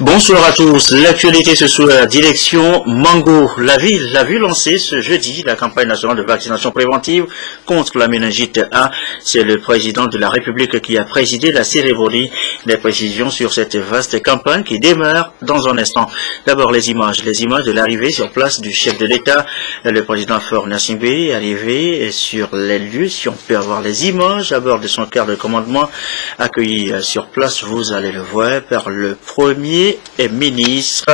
Bonsoir à tous. L'actualité ce soir, direction Mango. La ville a vu lancer ce jeudi la campagne nationale de vaccination préventive contre la méningite A. C'est le président de la République qui a présidé la cérémonie. Des précisions sur cette vaste campagne qui démarre dans un instant. D'abord les images de l'arrivée sur place du chef de l'État, le président Faure Gnassingbé, est arrivé sur les lieux. Si on peut avoir les images à bord de son car de commandement, accueilli sur place, vous allez le voir, par le premier ministre.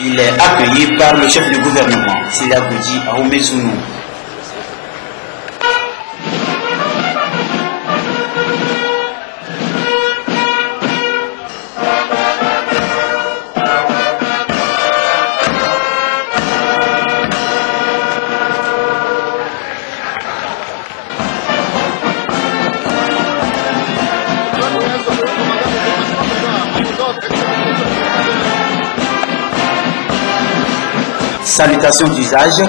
Il est accueilli par le chef du gouvernement, Sila Goudi Aoumezounou. Salutations d'usage.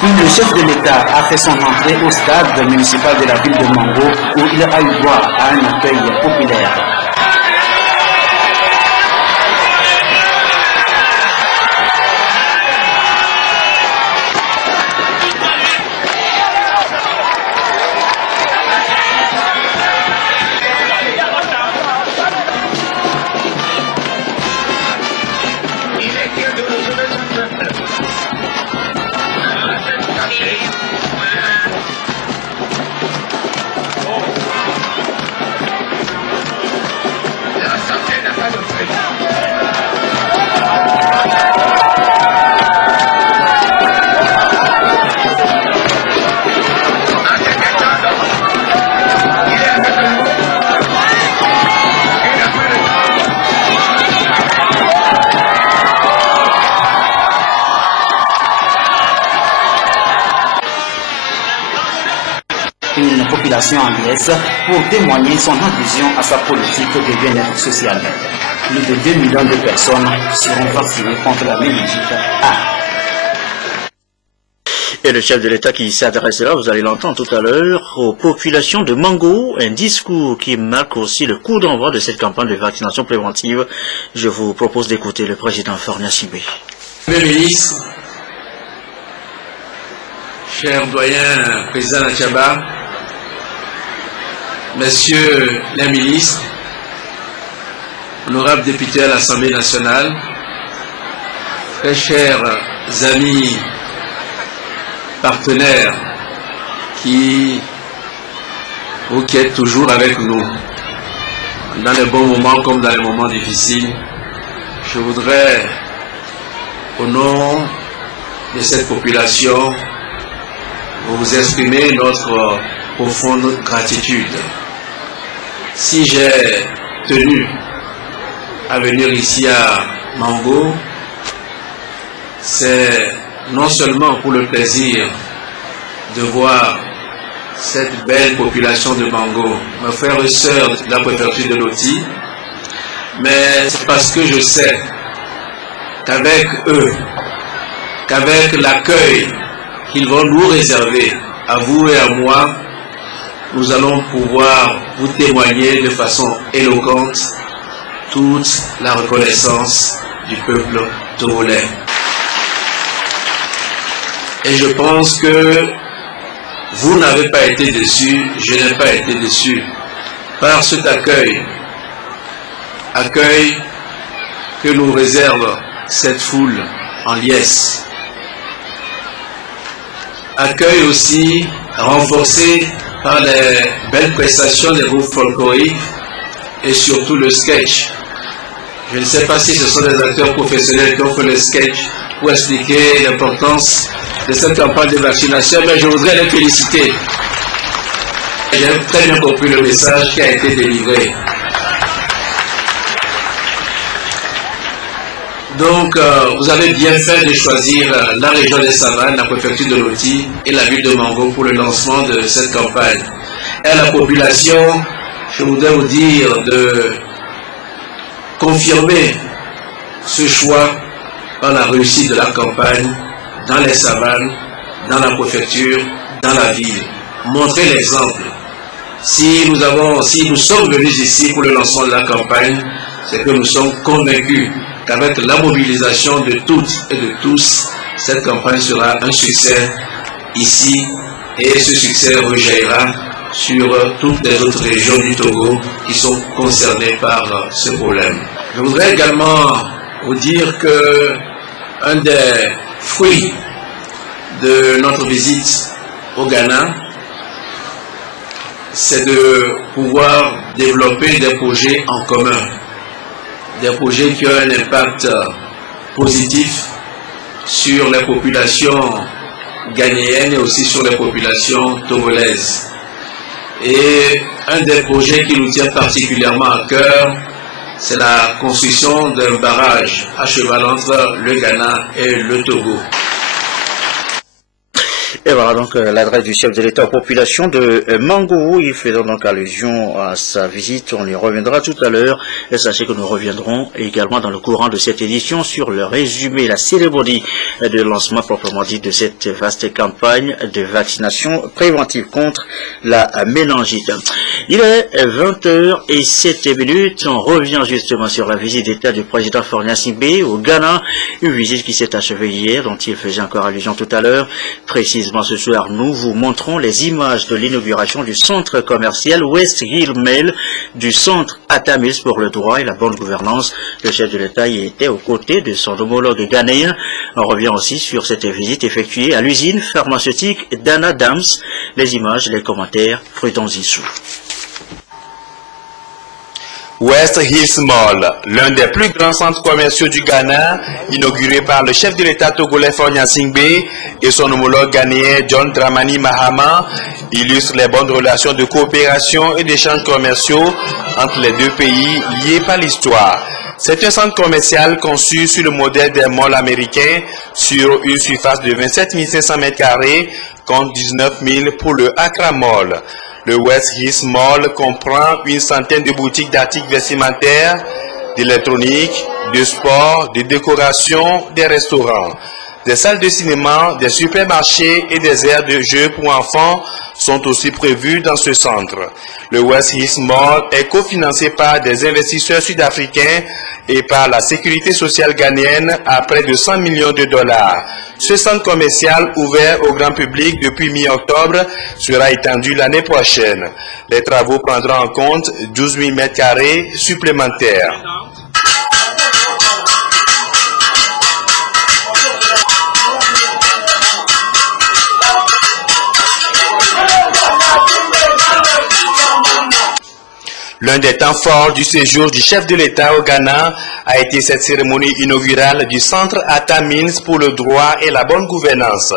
Puis le chef de l'État a fait son entrée au stade municipal de la ville de Mango où il a eu droit à un accueil populaire. Une population en liesse pour témoigner son adhésion à sa politique de bien-être social. Plus de 2 millions de personnes seront vaccinées contre la méningite A. Et le chef de l'État qui s'adresse là, vous allez l'entendre tout à l'heure, aux populations de Mango, un discours qui marque aussi le coup d'envoi de cette campagne de vaccination préventive. Je vous propose d'écouter le président Faure Gnassingbé. Monsieur le ministre, cher doyen président Achaba, messieurs les ministres, honorables députés à l'Assemblée nationale, très chers amis, partenaires qui êtes toujours avec nous, dans les bons moments comme dans les moments difficiles, je voudrais, au nom de cette population, vous exprimer notre profonde gratitude. Si j'ai tenu à venir ici à Mango, c'est non seulement pour le plaisir de voir cette belle population de Mango, mes frères et sœurs de la préfecture de Loti, mais c'est parce que je sais qu'avec eux, qu'avec l'accueil qu'ils vont nous réserver, à vous et à moi, nous allons pouvoir vous témoigner de façon éloquente toute la reconnaissance du peuple togolais. Et je pense que vous n'avez pas été déçus, je n'ai pas été déçu par cet accueil. Accueil que nous réserve cette foule en liesse. Accueil aussi renforcé par les belles prestations des groupes folkloriques et surtout le sketch. Je ne sais pas si ce sont des acteurs professionnels qui ont fait le sketch pour expliquer l'importance de cette campagne de vaccination, mais je voudrais les féliciter. J'ai très bien compris le message qui a été délivré. Donc, vous avez bien fait de choisir la région des Savanes, la préfecture de Loti et la ville de Mango pour le lancement de cette campagne. Et à la population, je voudrais vous dire de confirmer ce choix dans la réussite de la campagne, dans les Savanes, dans la préfecture, dans la ville. Montrez l'exemple. Si nous sommes venus ici pour le lancement de la campagne, c'est que nous sommes convaincus qu'avec la mobilisation de toutes et de tous, cette campagne sera un succès ici et ce succès rejaillira sur toutes les autres régions du Togo qui sont concernées par ce problème. Je voudrais également vous dire que un des fruits de notre visite au Ghana, c'est de pouvoir développer des projets en commun, des projets qui ont un impact positif sur les populations ghanéennes et aussi sur les populations togolaises. Et un des projets qui nous tient particulièrement à cœur, c'est la construction d'un barrage à cheval entre le Ghana et le Togo. Et voilà donc l'adresse du chef de l'État aux populations de Mango. Il faisant donc allusion à sa visite. On y reviendra tout à l'heure. Et sachez que nous reviendrons également dans le courant de cette édition sur le résumé, la cérémonie de lancement proprement dit de cette vaste campagne de vaccination préventive contre la méningite. Il est 20h07. On revient justement sur la visite d'État du président Faure Gnassingbé au Ghana. Une visite qui s'est achevée hier, dont il faisait encore allusion tout à l'heure. Précisément ce soir, nous vous montrons les images de l'inauguration du centre commercial West Hill Mall du centre Atamils pour le droit et la bonne gouvernance. Le chef de l'État y était aux côtés de son homologue ghanéen. On revient aussi sur cette visite effectuée à l'usine pharmaceutique d'Anna Dams. Les images, les commentaires, Prudent Zissou. West Hills Mall, l'un des plus grands centres commerciaux du Ghana, inauguré par le chef de l'État togolais Faure Gnassingbé et son homologue ghanéen John Dramani Mahama, illustre les bonnes relations de coopération et d'échanges commerciaux entre les deux pays liés par l'histoire. C'est un centre commercial conçu sur le modèle des malls américains sur une surface de 27 500 m² contre 19 000 pour le Accra Mall. Le West Hills Mall comprend une centaine de boutiques d'articles vestimentaires, d'électronique, de sport, de décoration, des restaurants. Des salles de cinéma, des supermarchés et des aires de jeux pour enfants sont aussi prévus dans ce centre. Le West Hills Mall est cofinancé par des investisseurs sud-africains et par la sécurité sociale ghanéenne à près de 100 millions de dollars. Ce centre commercial, ouvert au grand public depuis mi-octobre, sera étendu l'année prochaine. Les travaux prendront en compte 12 000 m² supplémentaires. L'un des temps forts du séjour du chef de l'État au Ghana a été cette cérémonie inaugurale du Centre Atamils pour le droit et la bonne gouvernance,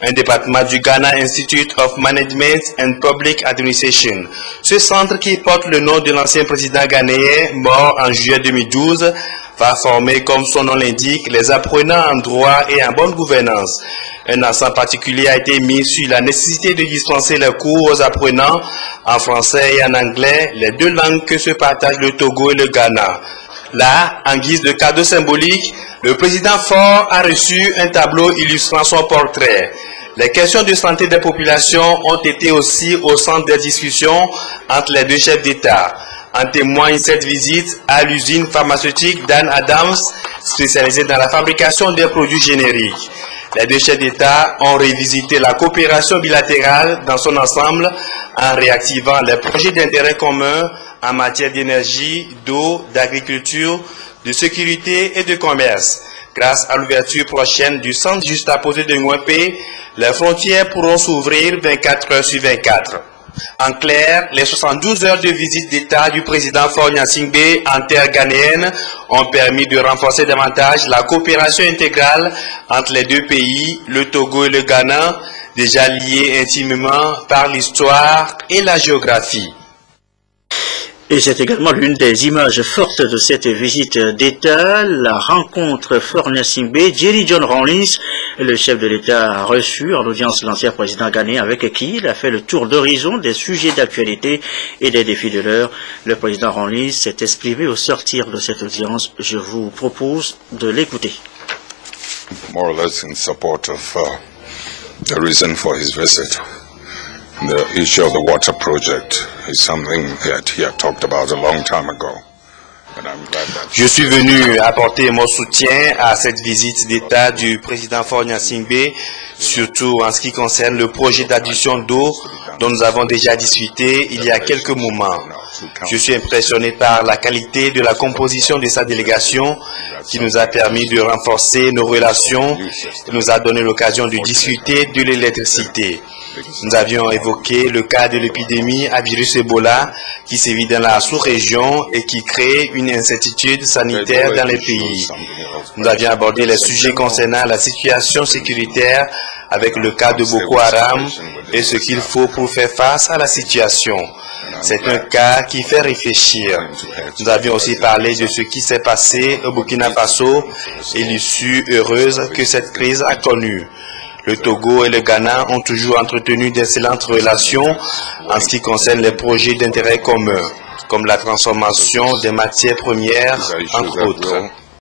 un département du Ghana Institute of Management and Public Administration. Ce centre, qui porte le nom de l'ancien président ghanéen mort en juillet 2012, va former, comme son nom l'indique, les apprenants en droit et en bonne gouvernance. Un accent particulier a été mis sur la nécessité de dispenser les cours aux apprenants en français et en anglais, les deux langues que se partagent le Togo et le Ghana. Là, en guise de cadeau symbolique, le président Faure a reçu un tableau illustrant son portrait. Les questions de santé des populations ont été aussi au centre des discussions entre les deux chefs d'État. En témoigne cette visite à l'usine pharmaceutique d'Anne Adams, spécialisée dans la fabrication des produits génériques. Les deux chefs d'État ont revisité la coopération bilatérale dans son ensemble en réactivant les projets d'intérêt commun en matière d'énergie, d'eau, d'agriculture, de sécurité et de commerce. Grâce à l'ouverture prochaine du centre juxtaposé de Ngwempé, les frontières pourront s'ouvrir 24 heures sur 24. En clair, les 72 heures de visite d'État du président Faure Gnassingbé en terre ghanéenne ont permis de renforcer davantage la coopération intégrale entre les deux pays, le Togo et le Ghana, déjà liés intimement par l'histoire et la géographie. Et c'est également l'une des images fortes de cette visite d'État, la rencontre Faure Gnassingbé. Jerry John Rawlings, le chef de l'État, a reçu en audience l'ancien président ghanéen avec qui il a fait le tour d'horizon des sujets d'actualité et des défis de l'heure. Le président Rawlings s'est exprimé au sortir de cette audience. Je vous propose de l'écouter. More or less in support of the reason for his visit. The issue of the water project is something that he had talked about a long time ago. And I'm glad that Je suis venu apporter mon soutien à cette visite d'État du président Faure Gnassingbé, surtout en ce qui concerne le projet d'adduction d'eau dont nous avons déjà discuté il y a quelques moments. Je suis impressionné par la qualité de la composition de sa délégation qui nous a permis de renforcer nos relations et nous a donné l'occasion de discuter de l'électricité. Nous avions évoqué le cas de l'épidémie à virus Ebola qui sévit dans la sous-région et qui crée une incertitude sanitaire dans les pays. Nous avions abordé les sujets concernant la situation sécuritaire avec le cas de Boko Haram et ce qu'il faut pour faire face à la situation. C'est un cas qui fait réfléchir. Nous avions aussi parlé de ce qui s'est passé au Burkina Faso et l'issue heureuse que cette crise a connue. Le Togo et le Ghana ont toujours entretenu d'excellentes relations en ce qui concerne les projets d'intérêt commun, comme la transformation des matières premières, entre autres.